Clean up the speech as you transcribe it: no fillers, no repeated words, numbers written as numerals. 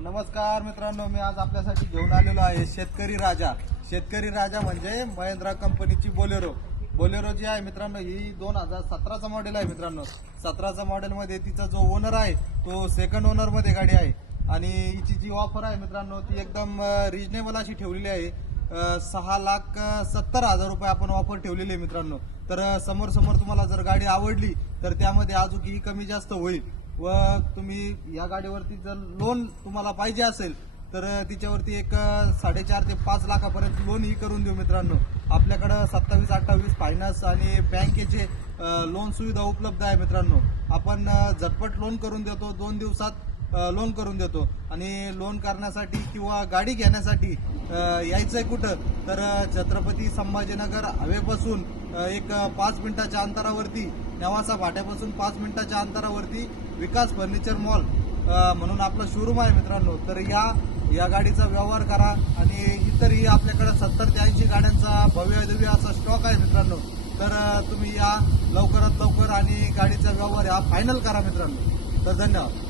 नमस्कार मित्रांनो, मी आज आपल्यासाठी घेऊन आलेलो आहे शेतकरी राजा. शेतकरी राजा म्हणजे महिंद्रा कंपनीची बोलेरो जी आहे मित्रांनो, ही 2017चा मॉडेल आहे मित्रांनो. 17चा मॉडेलमध्ये तिचा जो ओनर आहे तो सेकंड ओनरमध्ये गाडी आहे आणि हिची जी ऑफर आहे मित्रांनो ती एकदम रिजनेबल अशी ठेवलेली आहे. 6,70,000 रुपये आपण ऑफर ठेवलेली आहे मित्रांनो. तर समोर तुम्हाला जर गाडी आवडली तर त्यामध्ये अजूनही कमी जास्त होईल व तुम्ही या गाडीवरती जर लोन तुम्हाला पाहिजे असेल तर तिच्यावरती एक 4.5 ते 5 लाखापर्यंत लोन ही करून देऊ मित्रांनो. आपल्याकडं 27-28 फायनान्स आणि बँकेचे लोन सुविधा उपलब्ध आहे मित्रांनो. आपण झटपट लोन करून देतो, 2 दिवसात लोन करून देतो. आणि लोन करण्यासाठी किंवा गाडी घेण्यासाठी यायचंय कुठं तर छत्रपती संभाजीनगर हवेपासून एक 5 मिनिटाच्या अंतरावरती, नेवासा फाट्यापासून 5 मिनिटाच्या अंतरावरती विकास फर्निचर मॉल म्हणून आपलं शोरूम आहे मित्रांनो. तर या गाडीचा व्यवहार करा आणि इतरही आपल्याकडे 70 ते 80 गाड्यांचा भव्य असा स्टॉक आहे मित्रांनो. तर तुम्ही या लवकरात लवकर आणि गाडीचा व्यवहार हा फायनल करा मित्रांनो. तर धन्यवाद.